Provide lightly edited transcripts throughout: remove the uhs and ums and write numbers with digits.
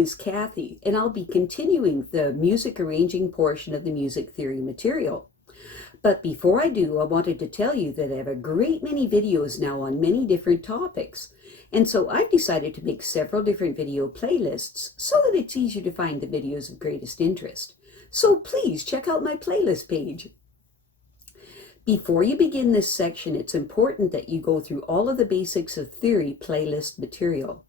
is Kathy, and I'll be continuing the music arranging portion of the music theory material. But before I do, I wanted to tell you that I have a great many videos now on many different topics. And so I've decided to make several different video playlists so that it's easier to find the videos of greatest interest. So please check out my playlist page. Before you begin this section, it's important that you go through all of the basics of theory playlist material.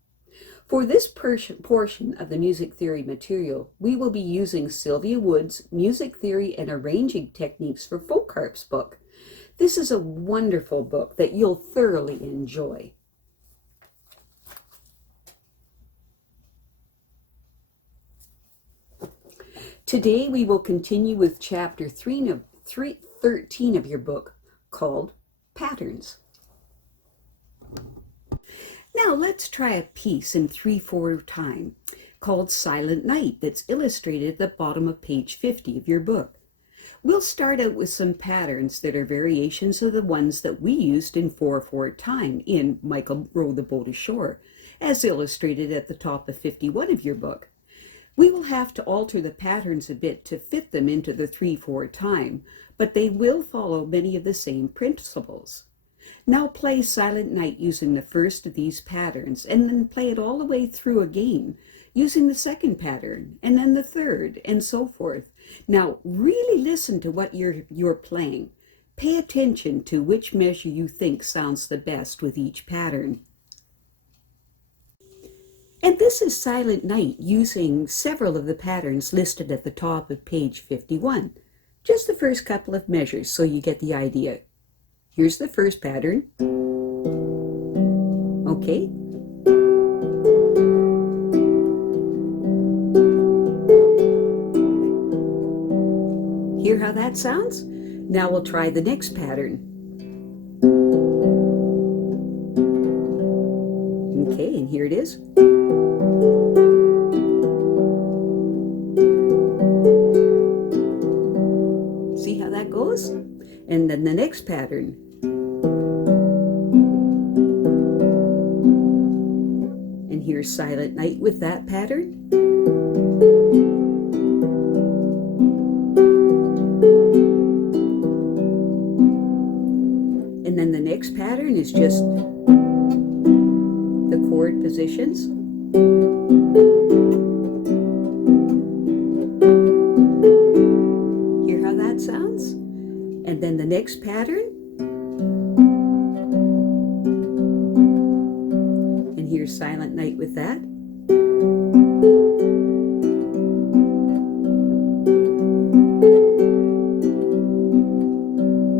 For this portion of the music theory material, we will be using Sylvia Woods' Music Theory and Arranging Techniques for Folk Harps book. This is a wonderful book that you'll thoroughly enjoy. Today we will continue with chapter 13 of your book, called Patterns. Now let's try a piece in 3/4 time called Silent Night that's illustrated at the bottom of page 50 of your book. We'll start out with some patterns that are variations of the ones that we used in 4/4 time in Michael Row the Boat Ashore, as illustrated at the top of 51 of your book. We will have to alter the patterns a bit to fit them into the 3/4 time, but they will follow many of the same principles. Now play Silent Night using the first of these patterns, and then play it all the way through again, using the second pattern, and then the third, and so forth. Now really listen to what you're playing. Pay attention to which measure you think sounds the best with each pattern. And this is Silent Night using several of the patterns listed at the top of page 51. Just the first couple of measures so you get the idea. Here's the first pattern. Okay. Hear how that sounds? Now we'll try the next pattern. Okay, and here it is. See how that goes? And then the next pattern. And here's Silent Night with that pattern. And then the next pattern is just the chord positions. Hear how that sounds? And then the next pattern. And here's Silent Night with that.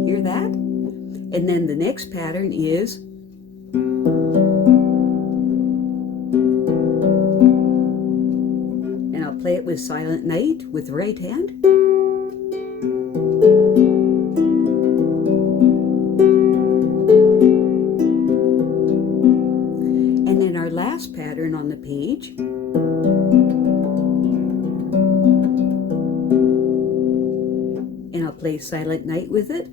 Hear that? And then the next pattern is play it with Silent Night with the right hand. And then our last pattern on the page. And I'll play Silent Night with it.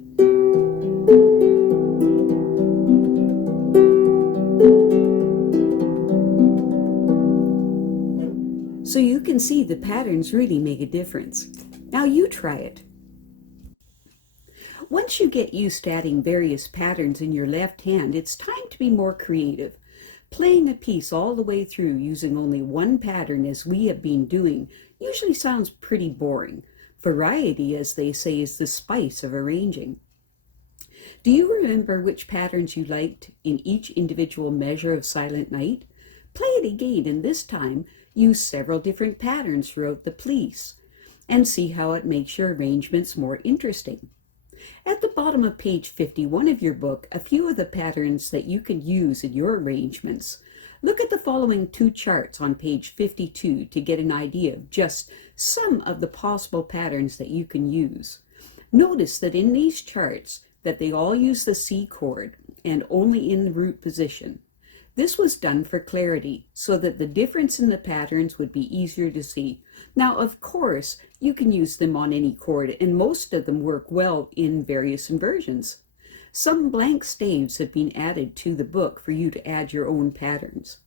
So you can see the patterns really make a difference. Now you try it. Once you get used to adding various patterns in your left hand, it's time to be more creative. Playing a piece all the way through using only one pattern, as we have been doing, usually sounds pretty boring. Variety, as they say, is the spice of arranging. Do you remember which patterns you liked in each individual measure of Silent Night? Play it again, and this time use several different patterns throughout the piece and see how it makes your arrangements more interesting. At the bottom of page 51 of your book, a few of the patterns that you can use in your arrangements. Look at the following two charts on page 52 to get an idea of just some of the possible patterns that you can use. Notice that in these charts that they all use the C chord and only in the root position. This was done for clarity, so that the difference in the patterns would be easier to see. Now, of course, you can use them on any chord, and most of them work well in various inversions. Some blank staves have been added to the book for you to add your own patterns.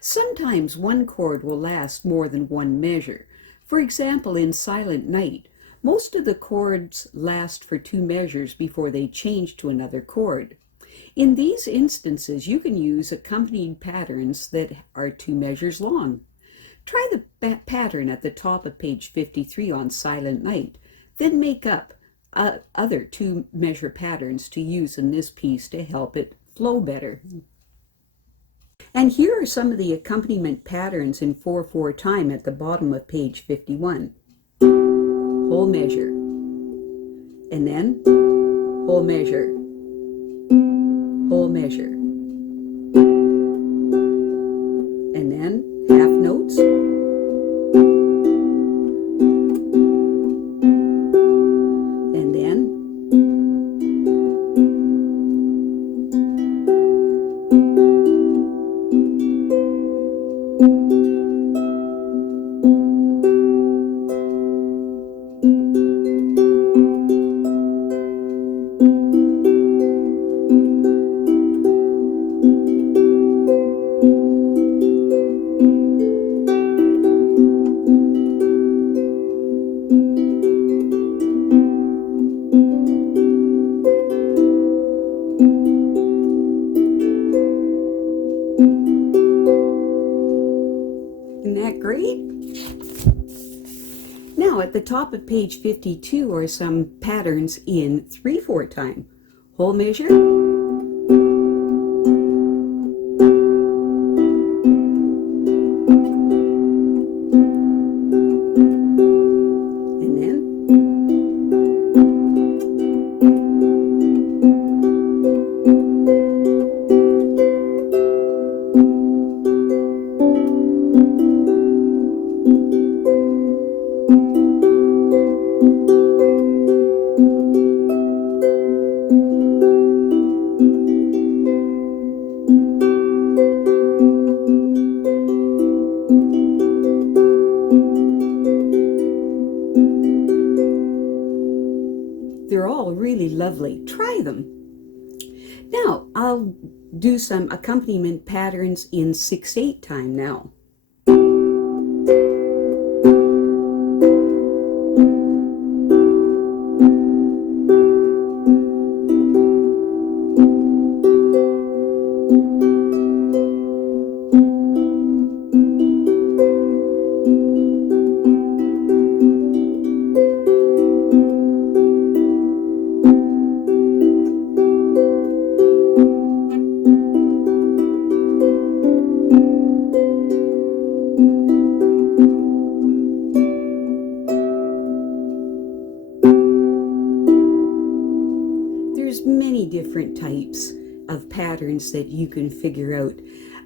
Sometimes one chord will last more than one measure. For example, in Silent Night, most of the chords last for 2 measures before they change to another chord. In these instances, you can use accompanying patterns that are 2 measures long. Try the pattern at the top of page 53 on Silent Night, then make up other 2-measure patterns to use in this piece to help it flow better. And here are some of the accompaniment patterns in 4/4 time at the bottom of page 51. Whole measure, and then whole measure, whole measure, and then half notes, and then isn't that great? Now at the top of page 52 are some patterns in 3/4 time. Whole measure, and then they're all really lovely. Try them. Now, I'll do some accompaniment patterns in 6/8 time now. There's many different types of patterns that you can figure out.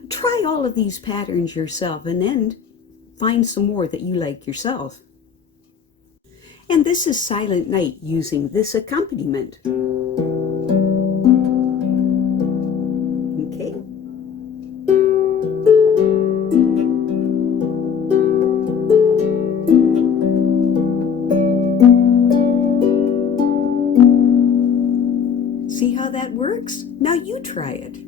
Try all of these patterns yourself and then find some more that you like yourself. And this is Silent Night using this accompaniment. Okay. See how that works? Now you try it.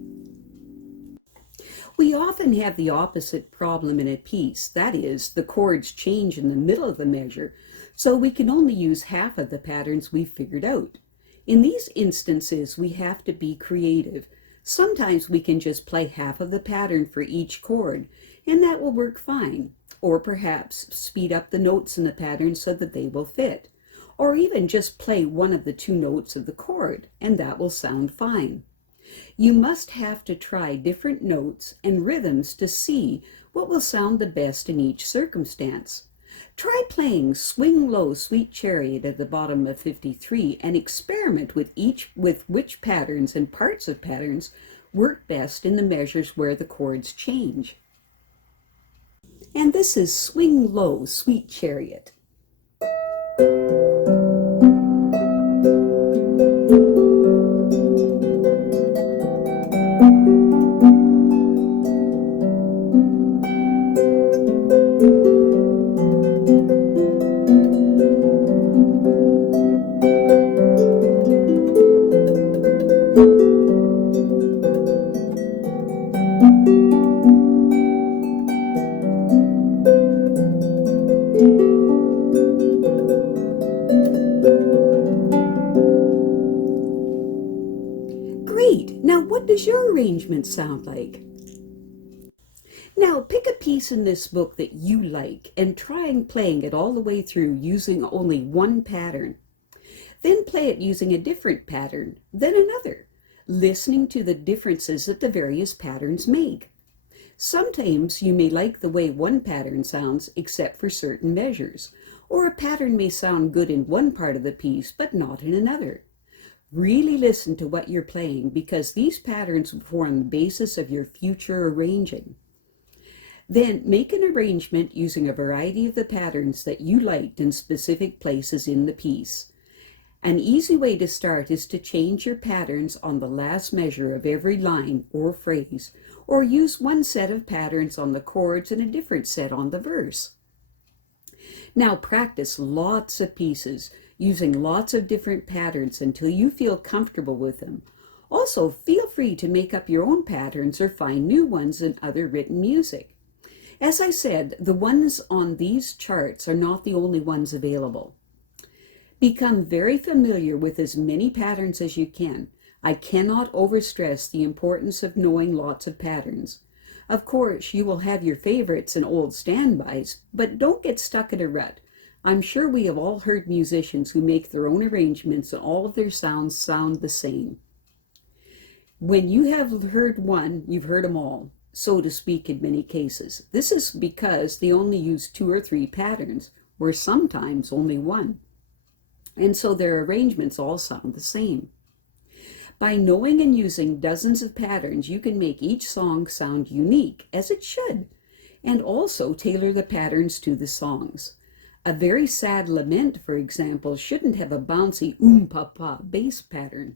We often have the opposite problem in a piece. That is, the chords change in the middle of the measure, so we can only use half of the patterns we've figured out. In these instances, we have to be creative. Sometimes we can just play half of the pattern for each chord, and that will work fine. Or perhaps speed up the notes in the pattern so that they will fit. Or even just play one of the 2 notes of the chord, and that will sound fine. You must have to try different notes and rhythms to see what will sound the best in each circumstance. Try playing Swing Low, Sweet Chariot at the bottom of 53 and experiment with which patterns and parts of patterns work best in the measures where the chords change. And this is Swing Low, Sweet Chariot. does your arrangement sound like? Now, pick a piece in this book that you like and try playing it all the way through using only one pattern. Then play it using a different pattern, then another, listening to the differences that the various patterns make. Sometimes you may like the way one pattern sounds except for certain measures, or a pattern may sound good in one part of the piece but not in another. Really listen to what you're playing because these patterns will form the basis of your future arranging. Then make an arrangement using a variety of the patterns that you liked in specific places in the piece. An easy way to start is to change your patterns on the last measure of every line or phrase, or use one set of patterns on the chords and a different set on the verse. Now practice lots of pieces using lots of different patterns until you feel comfortable with them. Also, feel free to make up your own patterns or find new ones in other written music. As I said, the ones on these charts are not the only ones available. Become very familiar with as many patterns as you can. I cannot overstress the importance of knowing lots of patterns. Of course, you will have your favorites and old standbys, but don't get stuck in a rut. I'm sure we have all heard musicians who make their own arrangements and all of their sounds sound the same. When you have heard one, you've heard them all, so to speak, in many cases. This is because they only use 2 or 3 patterns, or sometimes only one. And so their arrangements all sound the same. By knowing and using dozens of patterns, you can make each song sound unique, as it should, and also tailor the patterns to the songs. A very sad lament, for example, shouldn't have a bouncy pa-pa bass pattern.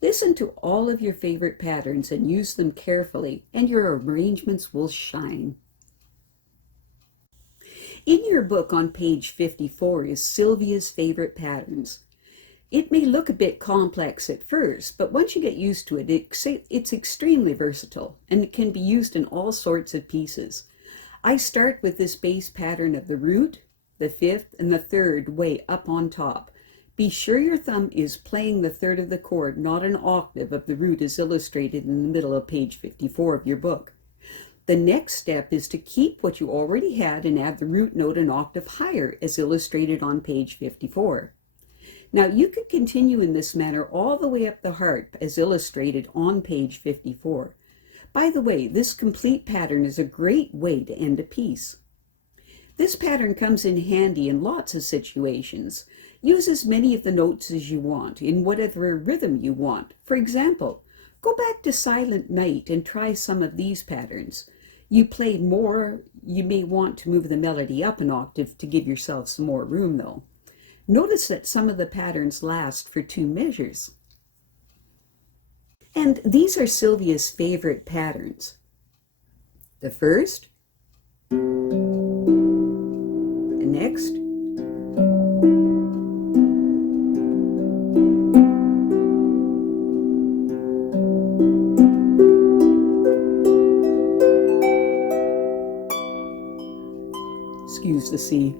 Listen to all of your favorite patterns and use them carefully, and your arrangements will shine. In your book on page 54 is Sylvia's favorite patterns. It may look a bit complex at first, but once you get used to it, it's extremely versatile, and it can be used in all sorts of pieces. I start with this bass pattern of the root, the 5th, and the 3rd way up on top. Be sure your thumb is playing the 3rd of the chord, not an octave of the root as illustrated in the middle of page 54 of your book. The next step is to keep what you already had and add the root note an octave higher as illustrated on page 54. Now you could continue in this manner all the way up the harp as illustrated on page 54. By the way, this complete pattern is a great way to end a piece. This pattern comes in handy in lots of situations. Use as many of the notes as you want, in whatever rhythm you want. For example, go back to Silent Night and try some of these patterns. You play more, you may want to move the melody up an octave to give yourself some more room though. Notice that some of the patterns last for 2 measures. And these are Sylvia's favorite patterns. The first, the next, excuse the C.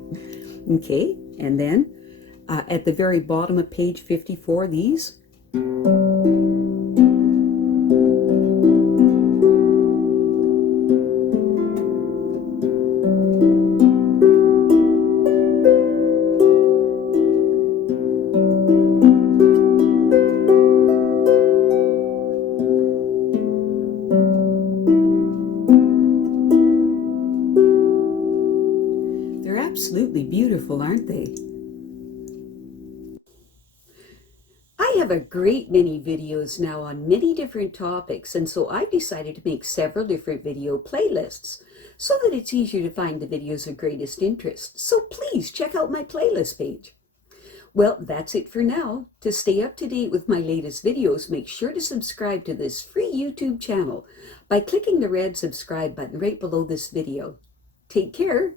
Okay, and then at the very bottom of page 54, these. They're absolutely beautiful, aren't they? I have a great many videos now on many different topics, and so I've decided to make several different video playlists so that it's easier to find the videos of greatest interest. So please check out my playlist page. Well, that's it for now. To stay up to date with my latest videos, make sure to subscribe to this free YouTube channel by clicking the red subscribe button right below this video. Take care.